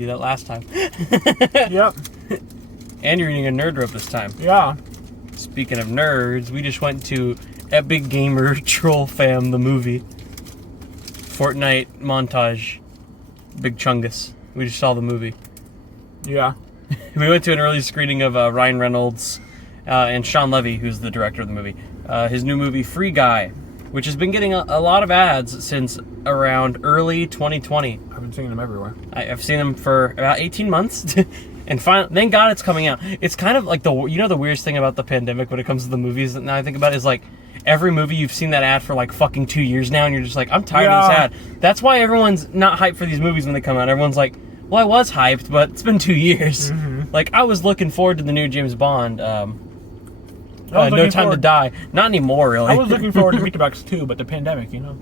you that last time. Yep. And you're eating a nerd rope this time. Yeah. Speaking of nerds, we just went to Epic Gamer Troll Fam, the movie. Fortnite montage. Big Chungus. We just saw the movie. Yeah. We went to an early screening of Ryan Reynolds and Sean Levy, who's the director of the movie. His new movie, Free Guy, which has been getting a lot of ads since around early 2020. I've been seeing them everywhere. I've seen them for about 18 months. And finally, thank God it's coming out. It's kind of like the weirdest thing about the pandemic when it comes to the movies that now I think about is like every movie you've seen that ad for like fucking 2 years now, and you're just like, I'm tired of this ad. That's why everyone's not hyped for these movies when they come out. Everyone's like, well, I was hyped, but it's been 2 years. Mm-hmm. Like, I was looking forward to the new James Bond, No Time to Die. Not anymore, really. I was looking forward to Meet the Box too, but the pandemic, you know.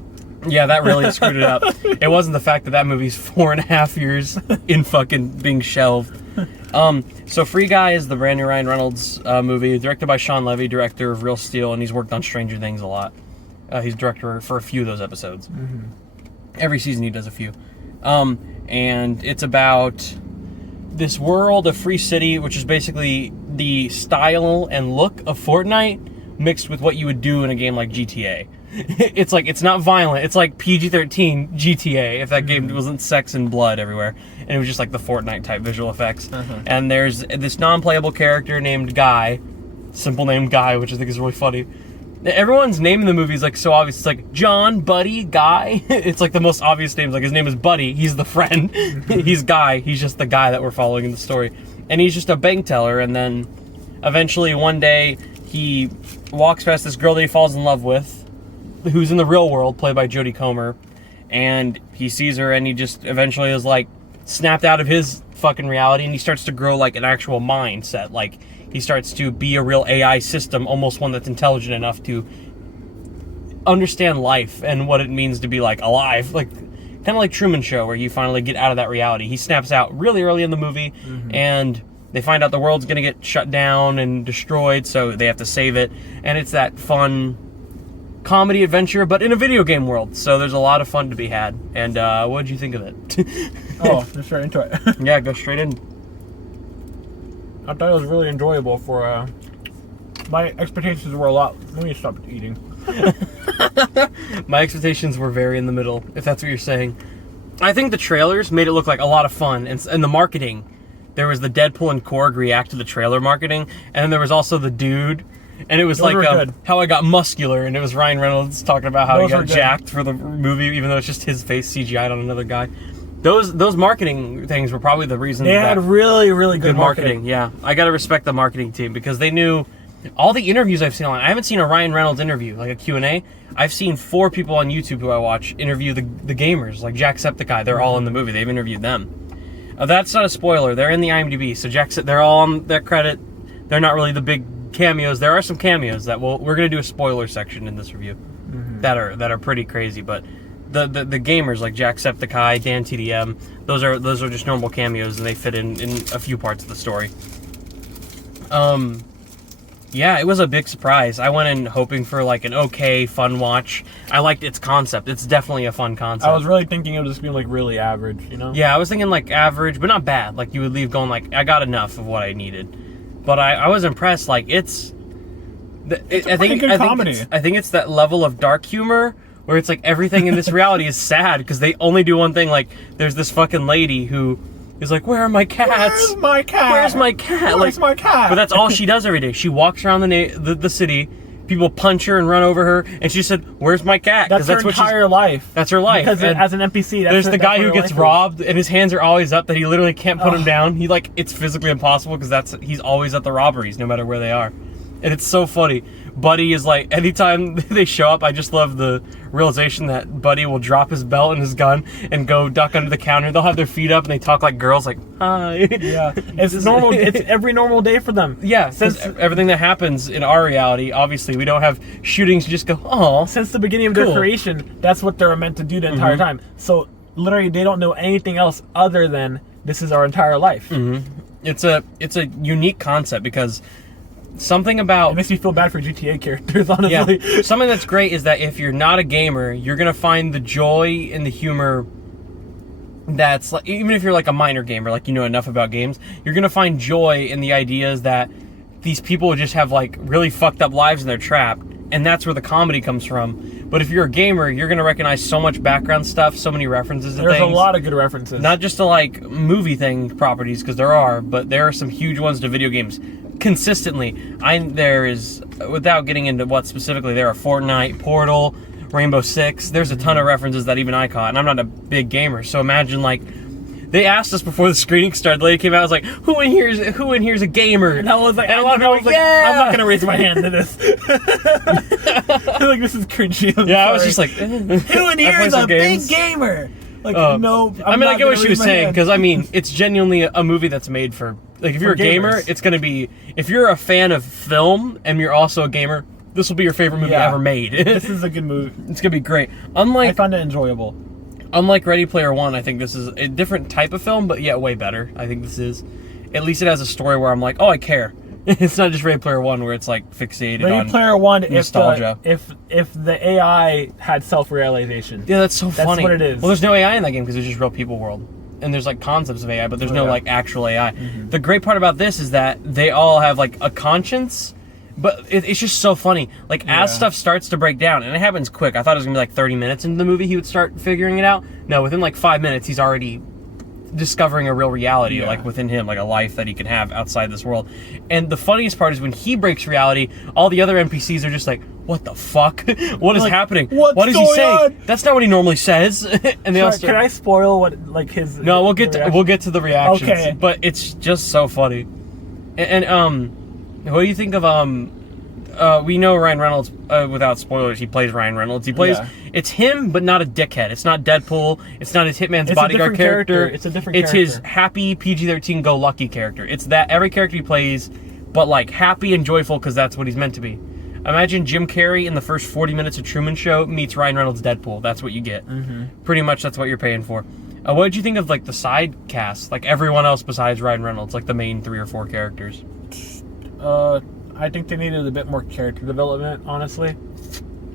Yeah, that really screwed it up. It wasn't the fact that movie's 4.5 years in fucking being shelved. So Free Guy is the brand new Ryan Reynolds movie, directed by Sean Levy, director of Real Steel, and he's worked on Stranger Things a lot. He's director for a few of those episodes. Mm-hmm. Every season he does a few. And it's about this world of Free City, which is basically the style and look of Fortnite mixed with what you would do in a game like GTA. It's like, it's not violent. It's like PG-13 GTA, if that game wasn't sex and blood everywhere. And it was just like the Fortnite type visual effects. Uh-huh. And there's this non-playable character named Guy. Simple name Guy, which I think is really funny. Everyone's name in the movie is like so obvious. It's like John, Buddy, Guy. It's like the most obvious names. Like his name is Buddy. He's the friend. He's Guy. He's just the guy that we're following in the story. And he's just a bank teller. And then eventually one day he walks past this girl that he falls in love with, who's in the real world, played by Jodie Comer. And he sees her and he just eventually is like snapped out of his fucking reality, and he starts to grow like an actual mindset. Like he starts to be a real AI system, almost one that's intelligent enough to understand life and what it means to be like alive. Like kind of like Truman Show, where you finally get out of that reality. He snaps out really early in the movie, and they find out the world's gonna get shut down and destroyed, so they have to save it. And it's that fun comedy adventure, but in a video game world. So there's a lot of fun to be had. And what did you think of it? Oh, just straight into it. Yeah, go straight in. I thought it was really enjoyable for, my expectations were a lot. Let me stop eating. My expectations were very in the middle, if that's what you're saying. I think the trailers made it look like a lot of fun. And the marketing, there was the Deadpool and Korg react to the trailer marketing, and then there was also the dude. And it was like how I got muscular, and it was Ryan Reynolds talking about how he got jacked for the movie, even though it's just his face CGI'd on another guy. Those marketing things were probably the reason. They had really, really good marketing. Yeah, I gotta respect the marketing team, because they knew all the interviews I've seen. I haven't seen a Ryan Reynolds interview, like a Q&A. I've seen 4 people on YouTube who I watch interview the gamers, like Jacksepticeye. They're all in the movie. They've interviewed them. That's not a spoiler. They're in the IMDb, so they're all on their credit. They're not really the big cameos. There are some cameos that we're going to do a spoiler section in this review that are pretty crazy, but the gamers like Jacksepticeye, Dan TDM, those are just normal cameos, and they fit in a few parts of the story. Yeah, it was a big surprise. I went in hoping for like an okay, fun watch. I liked its concept. It's definitely a fun concept. I was really thinking it would just be like really average, you know? Yeah, I was thinking like average, but not bad. Like you would leave going like, I got enough of what I needed. But I was impressed. Like I think it's that level of dark humor where it's like everything in this reality is sad because they only do one thing. Like there's this fucking lady who is like, "Where are my cats? Where's my cat? Where's my cat? Where's my cat?" But that's all she does every day. She walks around the city. People punch her and run over her, and she said, "Where's my cat?" That's her entire life. That's her life. Because as an NPC, there's the guy who gets robbed, and his hands are always up that he literally can't put him down. It's physically impossible because he's always at the robberies, no matter where they are, and it's so funny. Buddy is like, anytime they show up, I just love the realization that Buddy will drop his belt and his gun and go duck under the counter. They'll have their feet up and they talk like girls, like, "Hi." Yeah, it's normal. It's every normal day for them. Yeah, since everything that happens in our reality, obviously, we don't have shootings. You just go, "Oh." Since the beginning of their creation, that's what they're meant to do the entire time. So literally, they don't know anything else other than this is our entire life. It's a unique concept because something about... It makes me feel bad for GTA characters, honestly. Yeah. Something that's great is that if you're not a gamer, you're going to find the joy and the humor that's like, even if you're like a minor gamer, like you know enough about games, you're gonna find joy in the ideas that these people just have like really fucked up lives and they're trapped, and that's where the comedy comes from. But if you're a gamer, you're gonna recognize so much background stuff, so many references to There's things. a lot of good references. Not just to like movie thing properties, because there are, but there are some huge ones to video games. Consistently, there is, without getting into what specifically, there are Fortnite, Portal, Rainbow Six. There's a ton of references that even I caught, and I'm not a big gamer, so imagine like they asked us before the screening started. The lady came out, I was like, "Who in here's a gamer?" And I was like, and a lot of people was like, "Yeah, I'm not gonna raise my hand to this." Like, this is cringy. I was just like, "Who in here is a big gamer?" Like, no. I mean, I get what she was saying, because I mean, it's genuinely a movie that's made for, like, if you're a gamer, it's gonna be, if you're a fan of film and you're also a gamer, this will be your favorite movie ever made. This is a good movie. It's gonna be great. I found it enjoyable. Unlike Ready Player One, I think this is a different type of film, but yet way better. I think this is. At least it has a story where I'm like, oh, I care. It's not just Ready Player One where it's like fixated on Ready Player One, nostalgia. If the AI had self-realization. Yeah, that's so funny. That's what it is. Well, there's no AI in that game because it's just real people world. And there's like concepts of AI, but there's no like actual AI. Mm-hmm. The great part about this is that they all have like a conscience. But it's just so funny. Like, as stuff starts to break down, and it happens quick. I thought it was going to be like 30 minutes into the movie he would start figuring it out. No, within like 5 minutes, he's already discovering a real reality, like within him, like a life that he can have outside this world. And the funniest part is when he breaks reality, all the other NPCs are just like, what the fuck? What is happening? What is he saying? That's not what he normally says. And they all start... Can I spoil what, like, his... No, we'll get to the reactions. Okay. But it's just so funny. And what do you think of we know Ryan Reynolds, without spoilers, he plays Ryan Reynolds. He plays it's him, but not a dickhead. It's not Deadpool. It's not his Hitman's bodyguard character. It's a different character. It's his happy PG-13 go lucky character. It's that every character he plays, but like happy and joyful because that's what he's meant to be. Imagine Jim Carrey in the first 40 minutes of Truman Show meets Ryan Reynolds Deadpool. That's what you get. Mm-hmm. Pretty much that's what you're paying for. What did you think of like the side cast, like everyone else besides Ryan Reynolds, like the main 3 or 4 characters? I think they needed a bit more character development, honestly.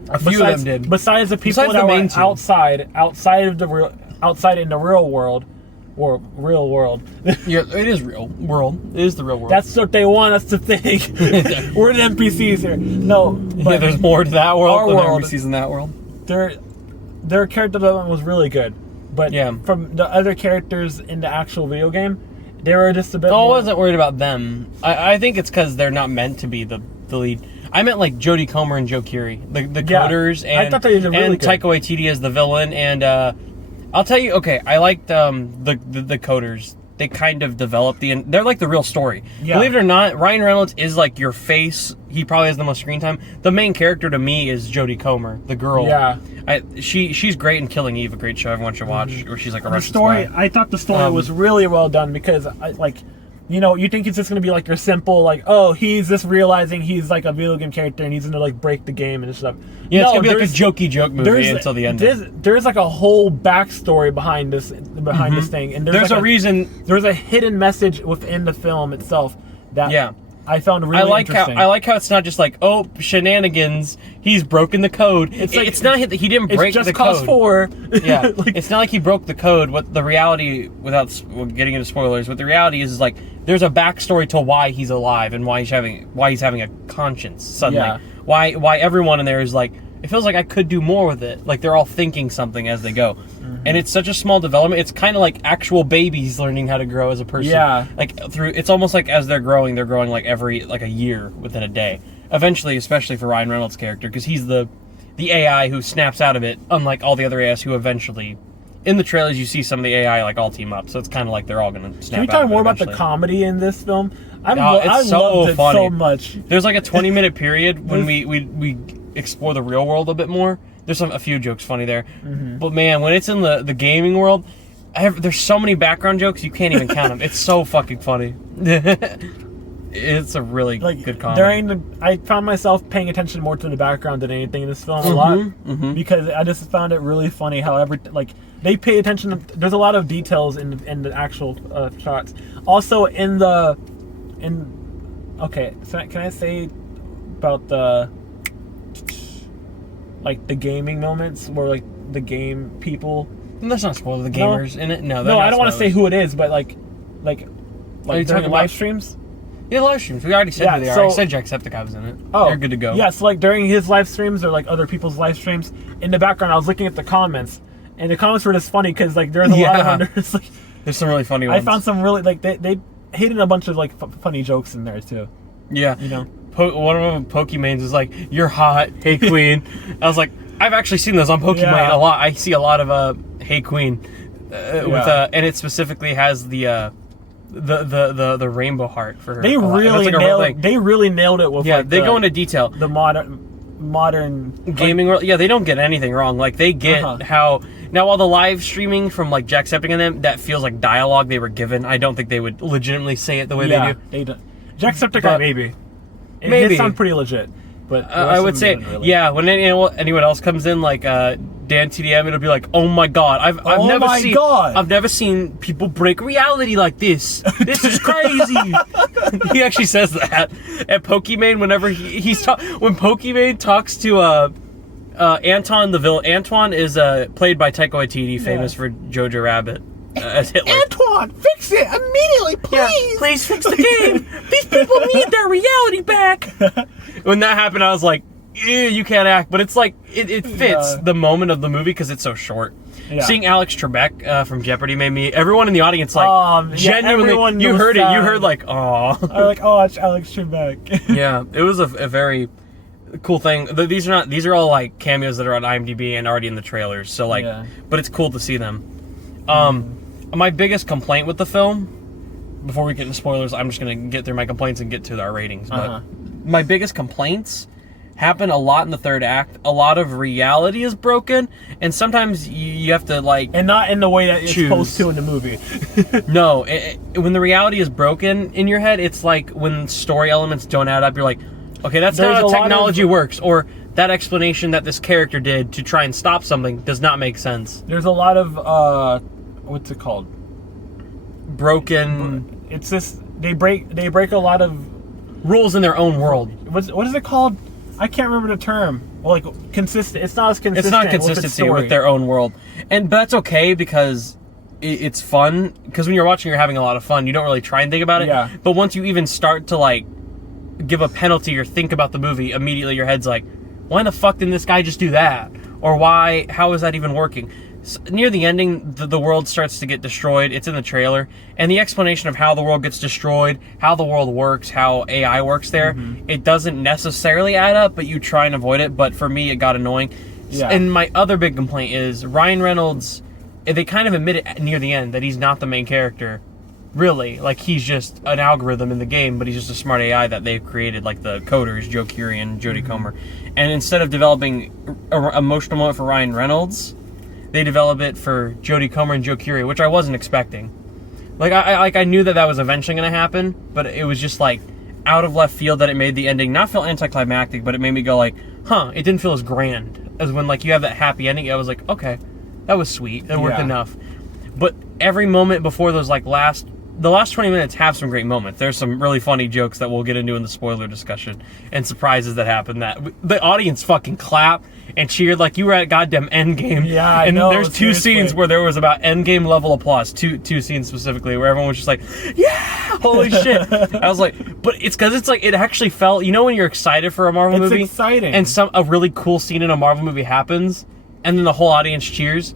A few of them did. Besides the people that were outside in the real world, or real world. Yeah, it is real world. It is the real world. That's what they want us to think. We're the NPCs here. No, but there's more to that world our than world, NPCs in that world. Their character development was really good, but from the other characters in the actual video game, they were just a bit. I wasn't worried about them. I think it's because they're not meant to be the lead. I meant like Jodie Comer and Joe Keery, the coders, and I thought they did really good. Taika Waititi as the villain. And I'll tell you, okay, I liked the coders. They kind of developed they're like the real story. Yeah. Believe it or not, Ryan Reynolds is like your face. He probably has the most screen time. The main character to me is Jodie Comer, the girl. Yeah. She's great in Killing Eve, a great show everyone should watch. Where she's like a Russian story. spy. I thought the story was really well done because you think it's just gonna be like your simple like, oh, he's just realizing he's like a video game character and he's gonna like break the game and stuff. Yeah, it's gonna be like a jokey joke movie until the end. There's like a whole backstory behind this thing, and there's a reason. There's a hidden message within the film itself that I found really interesting. I like how it's not just like, oh, shenanigans, he's broken the code. It's not he didn't break the code. It's just cause 4. Yeah, it's not like he broke the code. What the reality, without getting into spoilers, what the reality is like there's a backstory to why he's alive and why he's having a conscience suddenly. Yeah. Why everyone in there is like, it feels like I could do more with it. Like they're all thinking something as they go. Mm-hmm. And it's such a small development. It's kind of like actual babies learning how to grow as a person. Yeah. Like it's almost like as they're growing like every like a year within a day. Eventually, especially for Ryan Reynolds' character, because he's the AI who snaps out of it, unlike all the other AIs who eventually, in the trailers you see some of the AI like all team up. So it's kind of like they're all going to snap out. Can we talk more about the comedy in this film? I loved it so much. There's like a 20-minute period when we explore the real world a bit more. There's a few jokes funny there. Mm-hmm. But man, when it's in the gaming world, there's so many background jokes you can't even count them. It's so fucking funny. It's a really good comedy. I found myself paying attention more to the background than anything in this film a lot because I just found it really funny how they pay attention. There's a lot of details in the actual shots. Also so can I say about the gaming moments where like the game people Let's not spoil the gamers in it. No, No, I don't want to say who it is, but like Are you during talking live about- streams. Yeah, live streams. We already said who they are. so- I said Jacksepticeye was in it. Oh, You're good to go. Yeah, so like during his live streams or like other people's live streams, in the background I was looking at the comments, and the comments were just funny because like there's a lot of unders. Like, There's some really funny ones. I found some really like they hidden a bunch of like funny jokes in there too. Yeah. You know. One of them, Pokimane, was like, "You're hot, hey queen." I was like, I've actually seen those on Pokimane a lot. I see a lot of "Hey Queen," with and it specifically has the rainbow heart for her. They really nailed it with they go into detail. The modern gaming world. Yeah, they don't get anything wrong. Like they get how now while the live streaming from like Jacksepticeye and them, that feels like dialogue they were given. I don't think they would legitimately say it the way they do. They do. Jacksepticeye maybe. Maybe it sounds pretty legit. But I would say, really. yeah. When anyone else comes in, like Dan TDM, it'll be like, "Oh my god, I've never seen people break reality like this. This is crazy." He actually says that at Pokimane whenever when Pokimane talks to Anton the villain. Antoine is played by Taika Waititi, famous for Jojo Rabbit as Hitler. Antoine, fix it immediately, please. Yeah, please fix the game. These people need their reality back. When that happened, I was like, "Ew, you can't act," but it's like it fits the moment of the movie because it's so short. Yeah. Seeing Alex Trebek from Jeopardy made me. Everyone in the audience genuinely. You heard it. You heard like, "Oh." I'm like, "Oh, it's Alex Trebek." Yeah, it was a very cool thing. These are all like cameos that are on IMDb and already in the trailers. So like, but it's cool to see them. My biggest complaint with the film, before we get into spoilers, I'm just gonna get through my complaints and get to our ratings. But my biggest complaints happen a lot in the third act. A lot of reality is broken, and sometimes you have to like, and not in the way that it's supposed to in the movie. No, when the reality is broken in your head, it's like when story elements don't add up. You're like, okay, that's not how technology works, or that explanation that this character did to try and stop something does not make sense. There's a lot of what's it called? Broken. It's just they break a lot of rules in their own world. What is it called? I can't remember the term. Well, like consistent. It's not as consistent. It's not consistency with their own world, but that's okay because it's fun. Because when you're watching, you're having a lot of fun. You don't really try and think about it. Yeah. But once you even start to like give a penalty or think about the movie, immediately your head's like, why the fuck didn't this guy just do that? Or why? How is that even working? So near the ending, the world starts to get destroyed. It's in the trailer. And the explanation of how the world gets destroyed, how the world works, how AI works there, it doesn't necessarily add up, but you try and avoid it. But for me, it got annoying. Yeah. And my other big complaint is Ryan Reynolds, they kind of admit it near the end that he's not the main character. Really. Like, he's just an algorithm in the game, but he's just a smart AI that they've created, like the coders, Joe Keery and Jodie Comer. And instead of developing an emotional moment for Ryan Reynolds, they develop it for Jodie Comer and Joe Keery, which I wasn't expecting. Like I knew that was eventually going to happen, but it was just like out of left field that it made the ending not feel anticlimactic, but it made me go like, it didn't feel as grand as when like you have that happy ending. I was like, okay, that was sweet. It worked enough. But every moment before those like the last 20 minutes have some great moments. There's some really funny jokes that we'll get into in the spoiler discussion and surprises that happen that the audience fucking clapped and cheered like you were at goddamn Endgame. Yeah, I know. And there's two scenes where there was about Endgame level applause. Two scenes specifically where everyone was just like, yeah, holy shit. I was like, but it's because it's like it actually felt, you know when you're excited for a Marvel movie? It's exciting. And a really cool scene in a Marvel movie happens and then the whole audience cheers.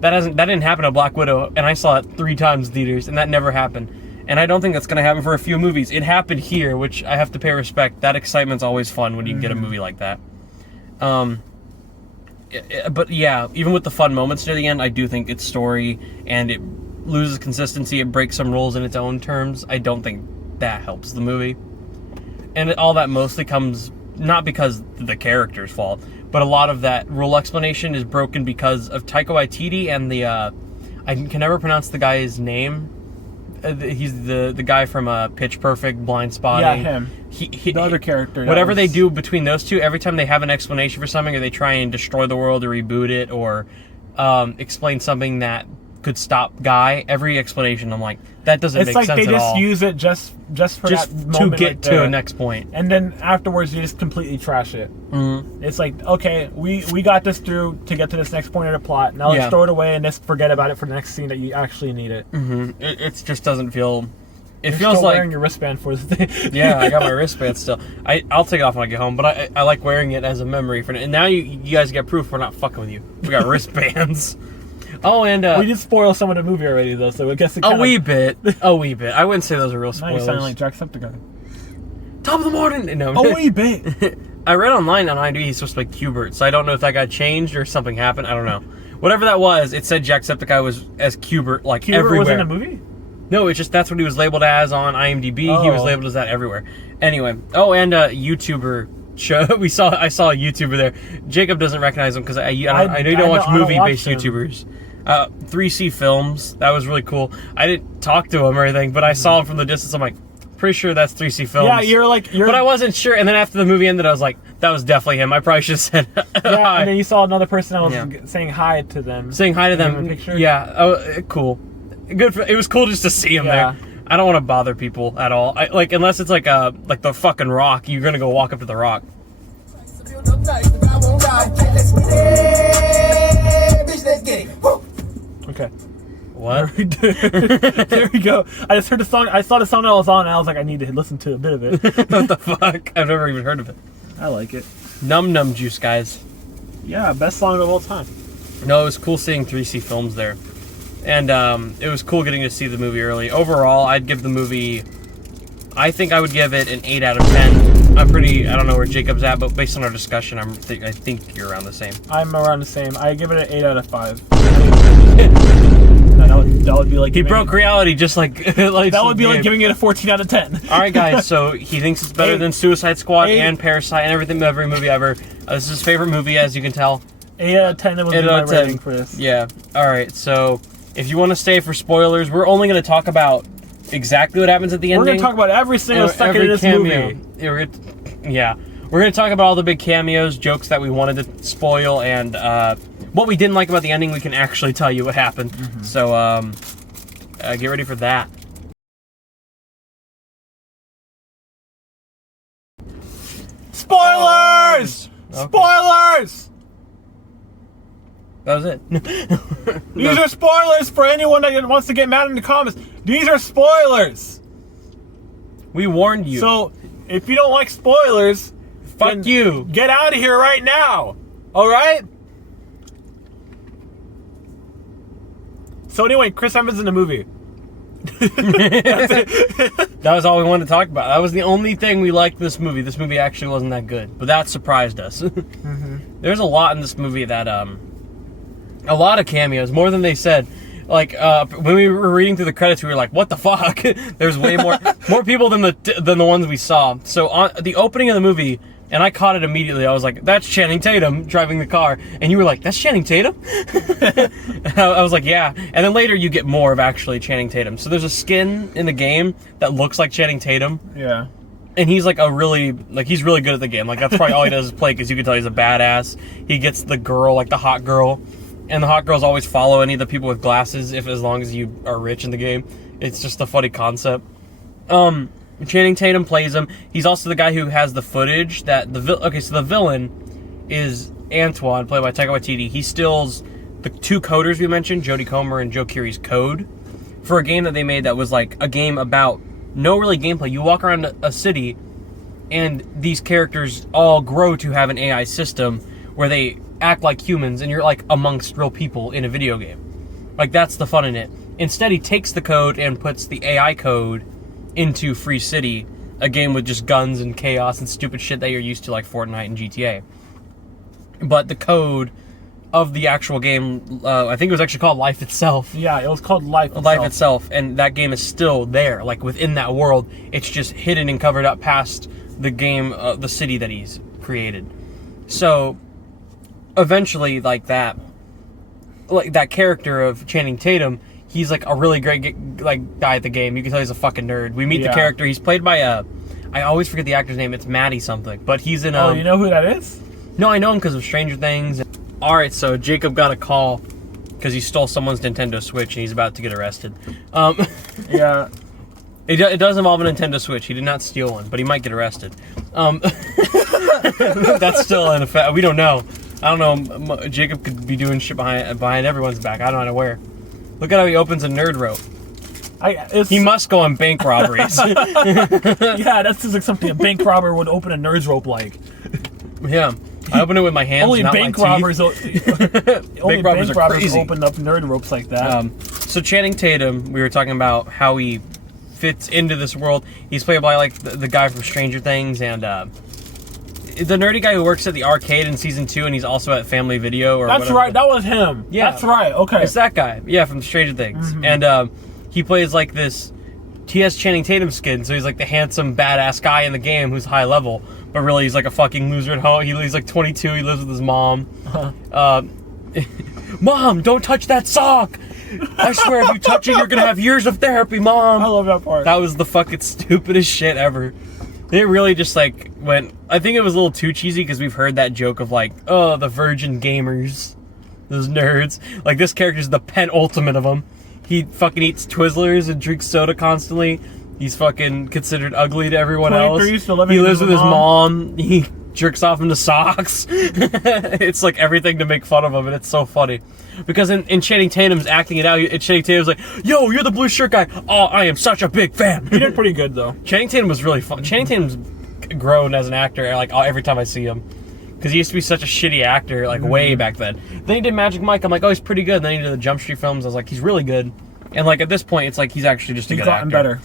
That didn't happen to Black Widow, and I saw it 3 times in theaters, and that never happened. And I don't think that's going to happen for a few movies. It happened here, which I have to pay respect. That excitement's always fun when you get a movie like that. But yeah, even with the fun moments near the end, I do think its story, and it loses consistency, it breaks some rules in its own terms. I don't think that helps the movie. And all that mostly comes, not because the character's fault, but a lot of that rule explanation is broken because of Taika Waititi and the, I can never pronounce the guy's name. He's the guy from Pitch Perfect, Blind Spotting. Yeah, him. The other character. Whatever they do between those two, every time they have an explanation for something, or they try and destroy the world or reboot it or explain something that could stop Guy. Every explanation, I'm like, that doesn't make sense at all. It's like they just use it just for that moment to get right to there. a next point. And then afterwards, you just completely trash it. Mm-hmm. It's like, okay, we got this through to get to this next point of the plot. Now let's throw it away and just forget about it for the next scene that you actually need it. Mm-hmm. It just doesn't feel... It You're feels still like wearing your wristband for the thing. yeah, I got my wristband still. I'll take it off when I get home, but I like wearing it as a memory for. And now you guys get proof we're not fucking with you. We got wristbands. Oh, and we did spoil some of the movie already, though, so I guess it a wee bit. I wouldn't say those are real Now spoilers. you sound like Jacksepticeye. Top of the morning. No, A wee bit. I read online on IMDb he's supposed to be Q*bert, so I don't know if that got changed or something happened. I don't know. Whatever that was, it said Jacksepticeye was as Q*bert like Q*bert everywhere. was in a movie? No, it's just that's what he was labeled as on IMDb. Oh. He was labeled as that everywhere. Anyway, and YouTuber show. I saw a YouTuber there. Jacob doesn't recognize him because I know you don't watch movie-based YouTubers. 3C Films. That was really cool. I didn't talk to him or anything, but I saw him from the distance. I'm like, pretty sure that's 3C Films. Yeah, you're. But I wasn't sure. And then after the movie ended, I was like, that was definitely him. I probably should have said Yeah, hi. and then you saw another person that was saying hi to them. Saying hi to them. In the picture? Yeah. Oh, cool. Good. It was cool just to see him there. I don't want to bother people at all. Unless it's like the fucking Rock, you're gonna go walk up to the Rock. Okay. What? There we go. I just heard the song. I saw the song that was on, and I was like, I need to listen to a bit of it. What the fuck? I've never even heard of it. I like it. Num Num Juice, guys. Yeah, best song of all time. No, it was cool seeing 3C Films there. And it was cool getting to see the movie early. Overall, I'd give the movie... I think I would give it an 8 out of 10. I don't know where Jacob's at, but based on our discussion, I think you're around the same. I'm around the same. I give it an 8 out of 5. that would be like... He broke reality just like... that would be like giving it a 14 out of 10. Alright, guys, so he thinks it's better than Suicide Squad and Parasite and every movie ever. This is his favorite movie, as you can tell. 8 out of 10 would be my rating for this. Yeah. Alright, so if you want to stay for spoilers, we're only going to talk about exactly what happens at the ending. We're going to talk about every single second of this cameo. movie. Yeah. We're going to talk about all the big cameos, jokes that we wanted to spoil, and what we didn't like about the ending, we can actually tell you what happened. Mm-hmm. So, get ready for that. Spoilers! Okay. Spoilers! That was it. These are spoilers for anyone that wants to get mad in the comments. These are spoilers. We warned you. So, if you don't like spoilers, fuck you. Get out of here right now. All right? So anyway, Chris Evans in the movie. That was all we wanted to talk about. That was the only thing we liked this movie. This movie actually wasn't that good, but that surprised us. Mm-hmm. There's a lot in this movie that a lot of cameos, more than they said. Like when we were reading through the credits, we were like, "What the fuck?" There's way more people than the ones we saw. So on the opening of the movie, and I caught it immediately. I was like, "That's Channing Tatum driving the car," and you were like, "That's Channing Tatum?" I was like, "Yeah." And then later, you get more of actually Channing Tatum. So there's a skin in the game that looks like Channing Tatum. Yeah. And he's like he's really good at the game. Like that's probably all he does is play, because you can tell he's a badass. He gets the girl, like the hot girl. And the hot girls always follow any of the people with glasses, as long as you are rich in the game. It's just a funny concept. Channing Tatum plays him. He's also the guy who has the footage that so the villain is Antoine, played by Taika Waititi. He steals the two coders we mentioned, Jodie Comer and Joe Keery's code, for a game that they made that was like a game about no really gameplay. You walk around a city, and these characters all grow to have an AI system where they act like humans, and you're like amongst real people in a video game. Like that's the fun in it. Instead, he takes the code and puts the AI code into Free City, a game with just guns and chaos and stupid shit that you're used to, like Fortnite and GTA. But the code of the actual game, I think it was actually called Life Itself. Yeah, it was called Life Itself. Life Itself, and that game is still there, like within that world. It's just hidden and covered up past the game, the city that he's created. So eventually, like that character of Channing Tatum, he's like a really great guy at the game. You can tell he's a fucking nerd. We meet the character. He's played by I always forget the actor's name. It's Maddie something, but he's in. Oh, you know who that is? No, I know him because of Stranger Things. All right, so Jacob got a call because he stole someone's Nintendo Switch and he's about to get arrested. Yeah. It does involve a Nintendo Switch. He did not steal one, but he might get arrested. That's still in effect. We don't know. I don't know. Jacob could be doing shit behind everyone's back. I don't know where. Look at how he opens a nerd rope. He must go on bank robberies. Yeah, that's just like something a bank robber would open a nerd's rope like. Yeah. I open it with my hands, Only not bank my robbers. teeth. Only bank robbers crazy. open up nerd ropes like that. So Channing Tatum, we were talking about how he fits into this world. He's played by like the guy from Stranger Things and the nerdy guy who works at the arcade in season 2, and he's also at Family Video or That's whatever. right. That was him. Yeah. That's right. Okay. It's that guy. Yeah, from Stranger Things. And he plays like this. He has Channing Tatum skin, so he's like the handsome, badass guy in the game who's high level, but really he's like a fucking loser at home. He's like 22. He lives with his mom. Mom, don't touch that sock! I swear, if you touch it, you're gonna have years of therapy, Mom. I love that part. That was the fucking stupidest shit ever. They really just like went. I think it was a little too cheesy because we've heard that joke of like, oh, the virgin gamers, those nerds. Like this character's the penultimate of them. He fucking eats Twizzlers and drinks soda constantly. He's fucking considered ugly to everyone else. He lives with his mom. He jerks off into socks. It's like everything to make fun of him, and it's so funny. Because in Channing Tatum's acting it out, Channing Tatum's like, yo, you're the blue shirt guy. Oh, I am such a big fan. He did pretty good, though. Channing Tatum was really fun. Channing Tatum's grown as an actor, like, every time I see him. Because he used to be such a shitty actor, like, way back then. Then he did Magic Mike. I'm like, oh, he's pretty good. And then he did the Jump Street films. I was like, he's really good. And, like, at this point, it's like he's actually just a good actor. He's gotten better.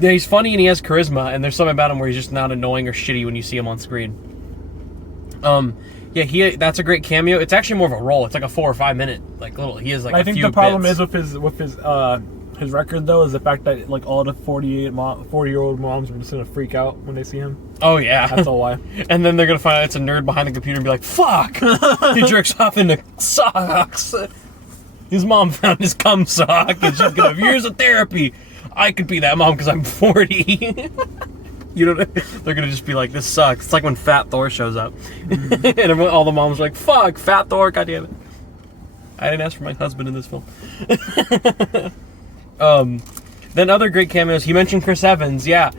Yeah, he's funny and he has charisma, and there's something about him where he's just not annoying or shitty when you see him on screen. Yeah, that's a great cameo. It's actually more of a role. It's like a 4 or 5 minute, like little. He has like I think few the problem bits. is with his record though is the fact that like all the 40-year-old moms are just gonna freak out when they see him. Oh yeah, that's all why. And then they're gonna find out it's a nerd behind the computer and be like, "Fuck!" He jerks off into socks. His mom found his cum sock, and she's gonna have years of therapy. I could be that mom because I'm 40. You know, they're gonna just be like, "This sucks." It's like when Fat Thor shows up, and all the moms are like, "Fuck, Fat Thor, goddamn it!" I didn't ask for my husband in this film. Then other great cameos. He mentioned Chris Evans. Yeah,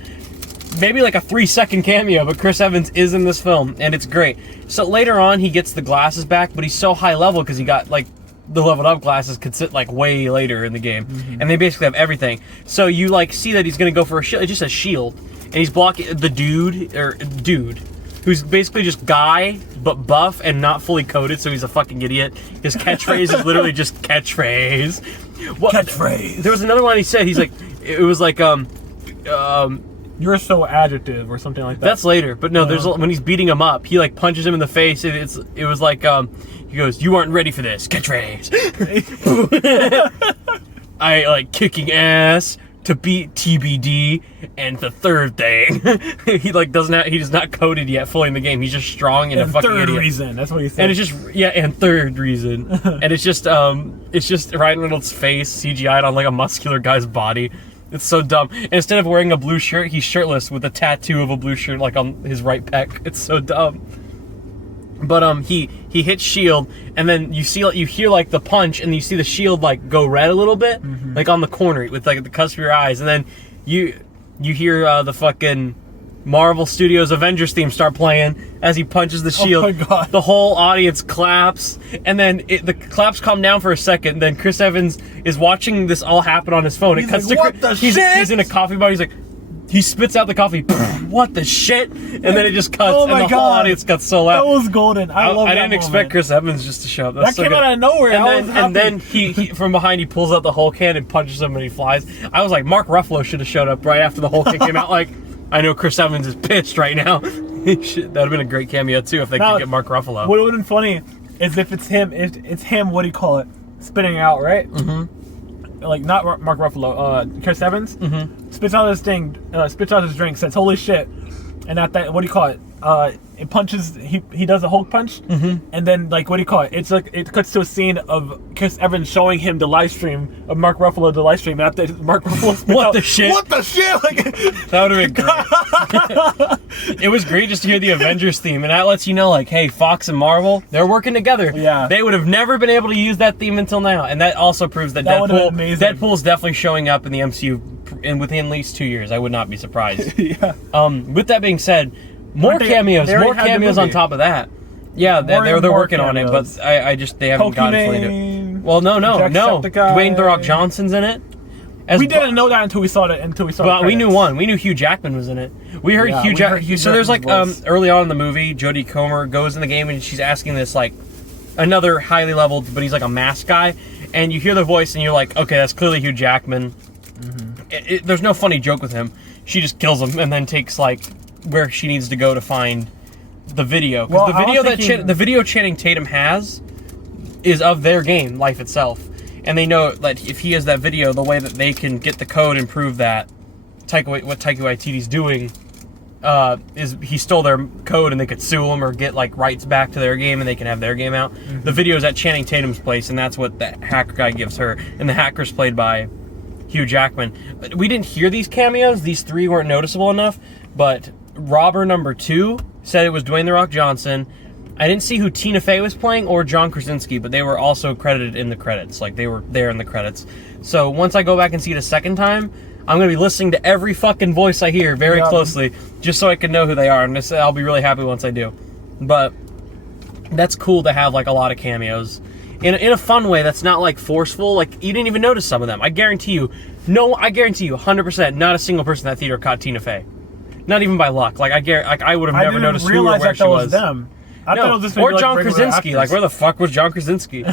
maybe like a 3-second cameo, but Chris Evans is in this film, and it's great. So later on, he gets the glasses back, but he's so high level because he got like the leveled up glasses could sit like way later in the game, and they basically have everything. So you like see that he's gonna go for a shield. It just says shield. And he's blocking the dude, who's basically just guy, but buff and not fully coded, so he's a fucking idiot. His catchphrase is literally just catchphrase. Catchphrase. There was another one he said. He's like, it was like, you're so adjective or something like that. That's later, but no, there's when he's beating him up, he like punches him in the face. It was like, he goes, "You aren't ready for this." Catchphrase. I like kicking ass. To beat TBD, and the third thing, he's not coded yet fully in the game. He's just strong and a fucking third idiot. Reason, that's what he said. And it's just and third reason, and it's just Ryan Reynolds' face CGI'd on like a muscular guy's body. It's so dumb. And instead of wearing a blue shirt, he's shirtless with a tattoo of a blue shirt like on his right pec. It's so dumb. But he hits shield, and then you hear like the punch, and you see the shield like go red a little bit, like on the corner with like the cusp of your eyes, and then you hear the fucking Marvel Studios Avengers theme start playing as he punches the shield. Oh my God. The whole audience claps, and then the claps calm down for a second. Then Chris Evans is watching this all happen on his phone. He's like, what the shit? He's in a coffee bar. He's like. He spits out the coffee. What the shit? And then it just cuts, oh my and the whole audience cuts so loud. That was golden. I love that I didn't expect Chris Evans just to show up. That came out of nowhere. And then he from behind he pulls out the Hulk hand and punches him and he flies. I was like, Mark Ruffalo should have showed up right after the Hulk hand came out. Like, I know Chris Evans is pissed right now. That'd have been a great cameo too if they could get Mark Ruffalo. What would have been funny is if it's him. It's him. What do you call it? Spitting out, right? Mm-hmm. Like not Mark Ruffalo, Chris Evans spits out this thing, spits out his drink, says "Holy shit," and at that, what do you call it? it punches. He does a Hulk punch, and then like what do you call it? It's like it cuts to a scene of Chris Evans showing him the live stream of Mark Ruffalo, the live stream. And after Mark Ruffalo spits What out, the shit? What the shit? Like, that would have been great. It was great just to hear the Avengers theme, and that lets you know, like, hey, Fox and Marvel, they're working together. Yeah. They would have never been able to use that theme until now, and that also proves that would've been amazing. Deadpool's definitely showing up in the MCU within at least 2 years. I would not be surprised. Yeah. With that being said, more cameos on top of that. Yeah, they're working on it, but they haven't gotten fully into it. Well, no. Dwayne "The Rock" Johnson's in it. We didn't know that until we saw it. Well, we knew one. We knew Hugh Jackman was in it. We heard Hugh Jackman. So there's like early on in the movie, Jodie Comer goes in the game and she's asking this like another highly leveled, but he's like a mask guy, and you hear the voice and you're like, okay, that's clearly Hugh Jackman. There's no funny joke with him. She just kills him and then takes like where she needs to go to find the video. Because the video Channing Tatum has is of their game, Life Itself. And they know that if he has that video, the way that they can get the code and prove that what Taika Waititi's doing is he stole their code and they could sue him or get like rights back to their game and they can have their game out. The video's at Channing Tatum's place, and that's what the hacker guy gives her. And the hacker's played by Hugh Jackman. We didn't hear these cameos. These three weren't noticeable enough, but robber number 2 said it was Dwayne "The Rock" Johnson. I didn't see who Tina Fey was playing or John Krasinski, but they were also credited in the credits. Like, they were there in the credits. So once I go back and see it a second time, I'm going to be listening to every fucking voice I hear very closely, just so I can know who they are. And I'll be really happy once I do. But that's cool to have, like, a lot of cameos. In a fun way that's not, like, forceful. Like, you didn't even notice some of them. I guarantee you, 100%, not a single person in that theater caught Tina Fey. Not even by luck. Like, I would have never noticed who or where she was. Them. I thought it was just or maybe John like Krasinski. actors. Like, where the fuck was John Krasinski?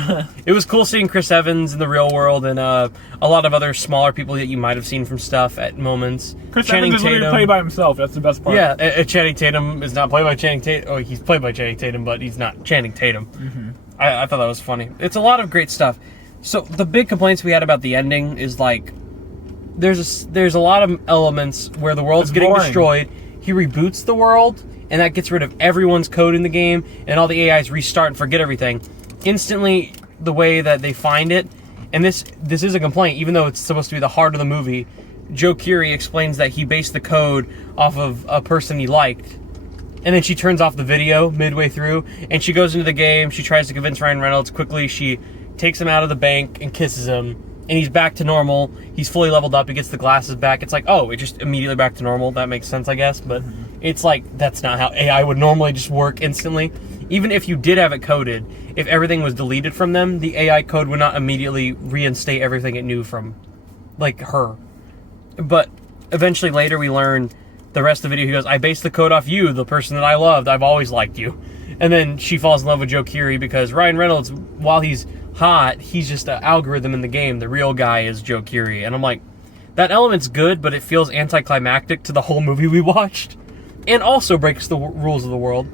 It was cool seeing Chris Evans in the real world and a lot of other smaller people that you might have seen from stuff at moments. Chris Evans is literally played by himself. That's the best part. Yeah, Channing Tatum is not played by Channing Tatum. Oh, he's played by Channing Tatum, but he's not Channing Tatum. I thought that was funny. It's a lot of great stuff. So the big complaints we had about the ending is like there's a lot of elements where the world's getting destroyed. He reboots the world, and that gets rid of everyone's code in the game, and all the AIs restart and forget everything. Instantly, the way that they find it, and this is a complaint, even though it's supposed to be the heart of the movie, Joe Keery explains that he based the code off of a person he liked, and then she turns off the video midway through, and she goes into the game, she tries to convince Ryan Reynolds. Quickly, she takes him out of the bank and kisses him, and he's back to normal. He's fully leveled up. He gets the glasses back. It's like, oh, it's just immediately back to normal. That makes sense, I guess. But it's like, that's not how AI would normally just work instantly. Even if you did have it coded, if everything was deleted from them, the AI code would not immediately reinstate everything it knew from, like, her. But eventually later we learn the rest of the video. He goes, I based the code off you, the person that I loved. I've always liked you. And then she falls in love with Joe Keery because Ryan Reynolds, while he's hot, he's just an algorithm in the game. The real guy is Joe Keery. And I'm like, that element's good, but it feels anticlimactic to the whole movie we watched. And also breaks the rules of the world.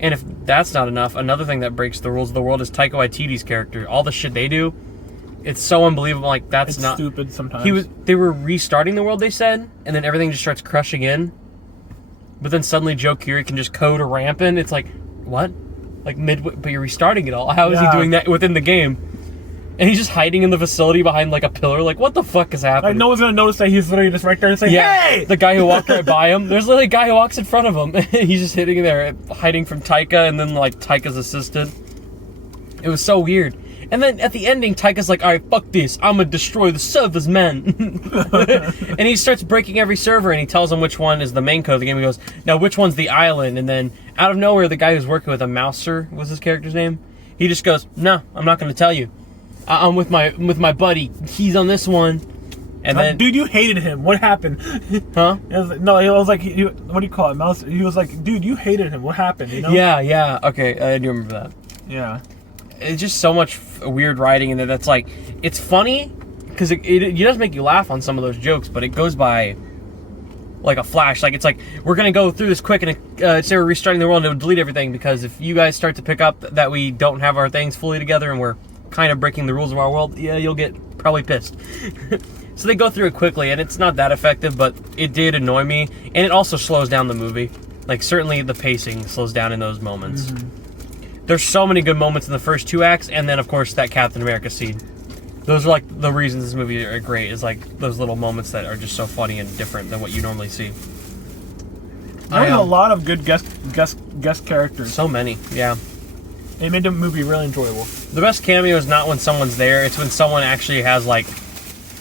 And if that's not enough, another thing that breaks the rules of the world is Taika Waititi's character. All the shit they do, it's so unbelievable. Like, it's not stupid sometimes. They were restarting the world, they said, and then everything just starts crushing in. But then suddenly Joe Keery can just code a ramp in. It's like, what? Like but you're restarting it all. How is he doing that within the game? And he's just hiding in the facility behind like a pillar. Like, what the fuck is happening? Like, no one's gonna notice that he's literally just right there and say, hey! The guy who walked right by him. There's literally a guy who walks in front of him. He's just hitting there, hiding from Taika, and then like Taika's assistant. It was so weird. And then at the ending, Taika's like, alright, fuck this. I'm gonna destroy the servers, man. And he starts breaking every server, and he tells them which one is the main code of the game. He goes, now which one's the island? And then out of nowhere, the guy who's working with him, Mouser was his character's name. He just goes, no, I'm not gonna tell you. I'm with my buddy. He's on this one. And then, dude, you hated him. What happened? Huh? It was like, what do you call it? Mouse. He was like, dude, you hated him. What happened? You know? Yeah. Okay, I do remember that. Yeah. It's just so much weird writing in it. That's like, it's funny because it does make you laugh on some of those jokes, but it goes by like a flash. Like, it's like, we're gonna go through this quick and say we're restarting the world and it'll delete everything, because if you guys start to pick up that we don't have our things fully together and we're kind of breaking the rules of our world, yeah, you'll get probably pissed. So they go through it quickly, and it's not that effective, but it did annoy me, and it also slows down the movie. Like, certainly the pacing slows down in those moments. There's so many good moments in the first 2 acts, and then, of course, that Captain America scene. Those are, like, the reasons this movie are great, is, like, those little moments that are just so funny and different than what you normally see. There's a lot of good guest characters. So many, yeah. It made the movie really enjoyable. The best cameo is not when someone's there, it's when someone actually has, like,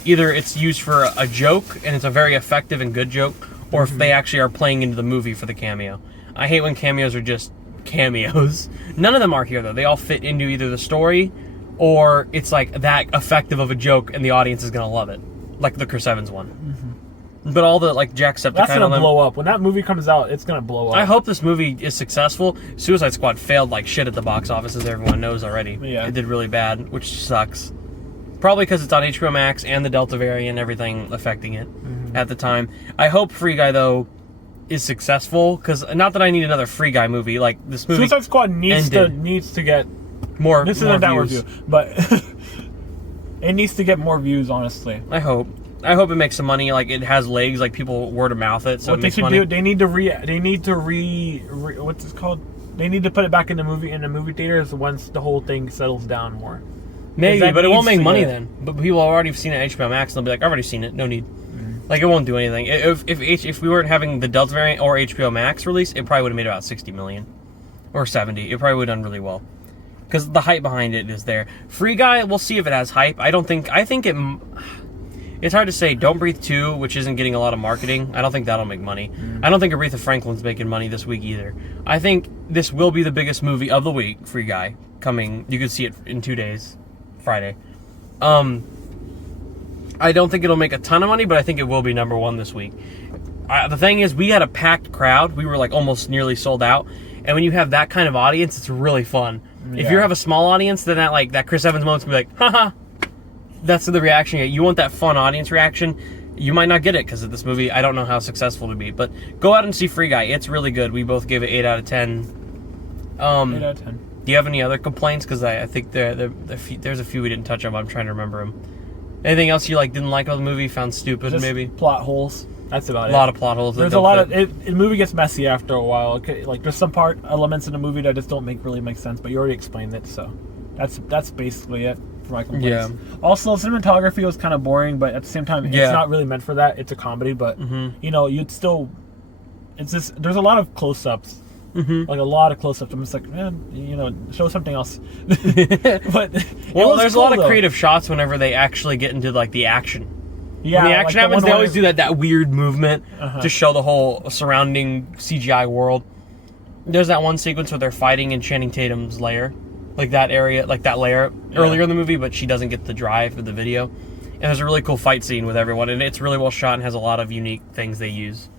either it's used for a joke, and it's a very effective and good joke, or if they actually are playing into the movie for the cameo. I hate when cameos are just cameos. None of them are here, though. They all fit into either the story, or it's, like, that effective of a joke, and the audience is going to love it. Like the Chris Evans one. But all the, like, Jacksepticeye... That's going to blow up. When that movie comes out, it's going to blow up. I hope this movie is successful. Suicide Squad failed like shit at the box office, as everyone knows already. Yeah. It did really bad, which sucks. Probably because it's on HBO Max and the Delta variant and everything affecting it at the time. I hope Free Guy, though, is successful, because not that I need another Free Guy movie. Like, this movie Suicide Squad needs to get more. This more isn't that views. review, but it needs to get more views. Honestly, I hope it makes some money. Like, it has legs. Like, people word of mouth it, so what it they makes should money. do, they need to what's it called? They need to put it back in the movie theaters once the whole thing settles down more. Maybe, but it won't make money then. But people have already seen it at HBO Max, and they'll be like, I've already seen it, no need. Like, it won't do anything. If we weren't having the Delta variant or HBO Max release, it probably would have made about 60 million. Or 70. It probably would have done really well. Because the hype behind it is there. Free Guy, we'll see if it has hype. I think it's hard to say. Don't Breathe 2, which isn't getting a lot of marketing, I don't think that'll make money. I don't think Aretha Franklin's making money this week either. I think this will be the biggest movie of the week, Free Guy, coming. You could see it in 2 days. Friday. I don't think it'll make a ton of money, but I think it will be number one this week. The thing is, we had a packed crowd. We were like almost nearly sold out. And when you have that kind of audience, it's really fun. Yeah. If you have a small audience, then that Chris Evans moment's gonna be like, haha. That's the reaction you get. You want that fun audience reaction. You might not get it because of this movie. I don't know how successful it'll be. But go out and see Free Guy. It's really good. We both gave it 8 out of 10. 8 out of 10. Do you have any other complaints? Because I think there's a few we didn't touch on, but I'm trying to remember them. Anything else you didn't like about the movie? Found stupid, just maybe? Plot holes. That's about it. A lot of plot holes. There's a lot of... The movie gets messy after a while. Okay, like, there's some elements in the movie that just don't really make sense, but you already explained it, so... That's basically it for my complaints. Yeah. Also, cinematography was kind of boring, but at the same time, it's not really meant for that. It's a comedy, but, you'd still... It's just... There's a lot of close-ups. Like a lot of close-ups. I'm just like, man, show something else. But there's a lot of creative shots whenever they actually get into like the action. Yeah, when the action happens, they always do that weird movement to show the whole surrounding CGI world. There's that one sequence where they're fighting in Channing Tatum's lair, like that area, like that lair earlier in the movie, but she doesn't get the drive of the video. And there's a really cool fight scene with everyone, and it's really well shot and has a lot of unique things they use.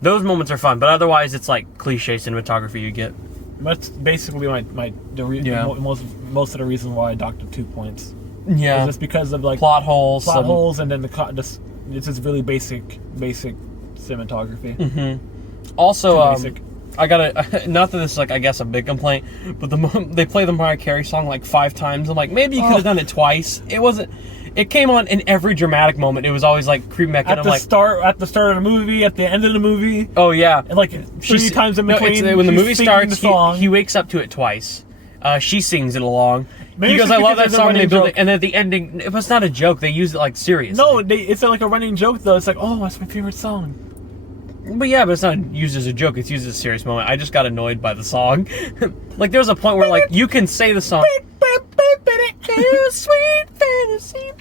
Those moments are fun, but otherwise it's like cliche cinematography you get. That's basically most of the reason why I docked it 2 points. Yeah, it's just because of like plot holes, and then it's just really basic cinematography. Also, I gotta not that this is like I guess a big complaint, but they play the Mariah Carey song like 5 times. I'm like, maybe you could have done it twice. It wasn't. It came on in every dramatic moment. It was always like creeping back in. At the start of the movie, at the end of the movie. Oh yeah, and like 3 times in between. When the movie starts, he wakes up to it twice. She sings it along. Maybe he goes, "I love that song." They build it, and then at the ending, it was not a joke. They used it like seriously. No, it's not like a running joke though. It's like, oh, that's my favorite song. But it's not used as a joke. It's used as a serious moment. I just got annoyed by the song. Like there was a point where like you can say the song. Sweet fantasy,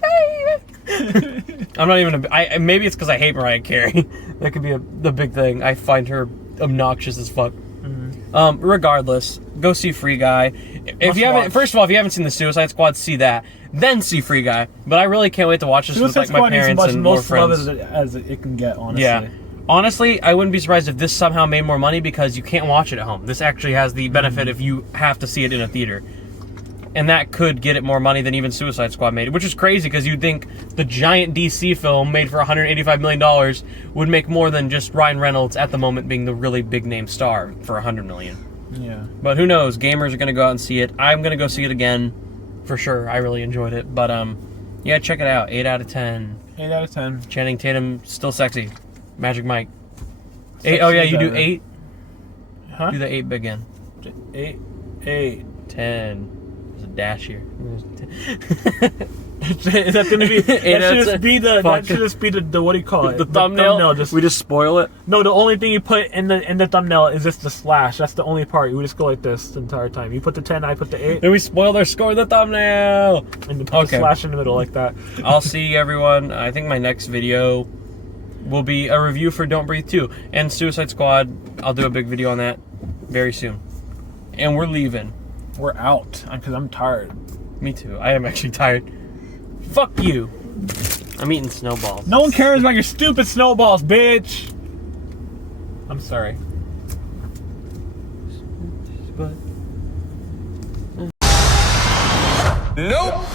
baby. I'm not even. Maybe it's because I hate Mariah Carey. That could be the big thing. I find her obnoxious as fuck. Regardless, go see Free Guy. If you haven't seen the Suicide Squad, see that. Then see Free Guy. But I really can't wait to watch this with like my parents and more friends. As it can get, honestly. Yeah. Honestly, I wouldn't be surprised if this somehow made more money because you can't watch it at home. This actually has the benefit if you have to see it in a theater. And that could get it more money than even Suicide Squad made, which is crazy because you'd think the giant DC film made for $185 million would make more than just Ryan Reynolds at the moment being the really big name star for $100 million. Yeah. But who knows? Gamers are going to go out and see it. I'm going to go see it again for sure. I really enjoyed it. But yeah, check it out. 8 out of 10. 8 out of 10. Channing Tatum, still sexy. Magic Mike. 8, oh yeah, you do 8? Huh? Do the 8 again. 8. 10. There's a dash here. Is that gonna be? That should just be the. That should just be the. What do you call it? The thumbnail. We just spoil it. No, the only thing you put in the thumbnail is just the slash. That's the only part. You just go like this the entire time. You put the 10, I put the 8. Then we spoil their score in the thumbnail. And put the slash in the middle like that. I'll see everyone. I think my next video will be a review for Don't Breathe 2 and Suicide Squad. I'll do a big video on that very soon. And we're leaving. We're out because I'm tired. Me too. I am actually tired. Fuck you. I'm eating snowballs. No one cares about your stupid snowballs, bitch. I'm sorry. Nope.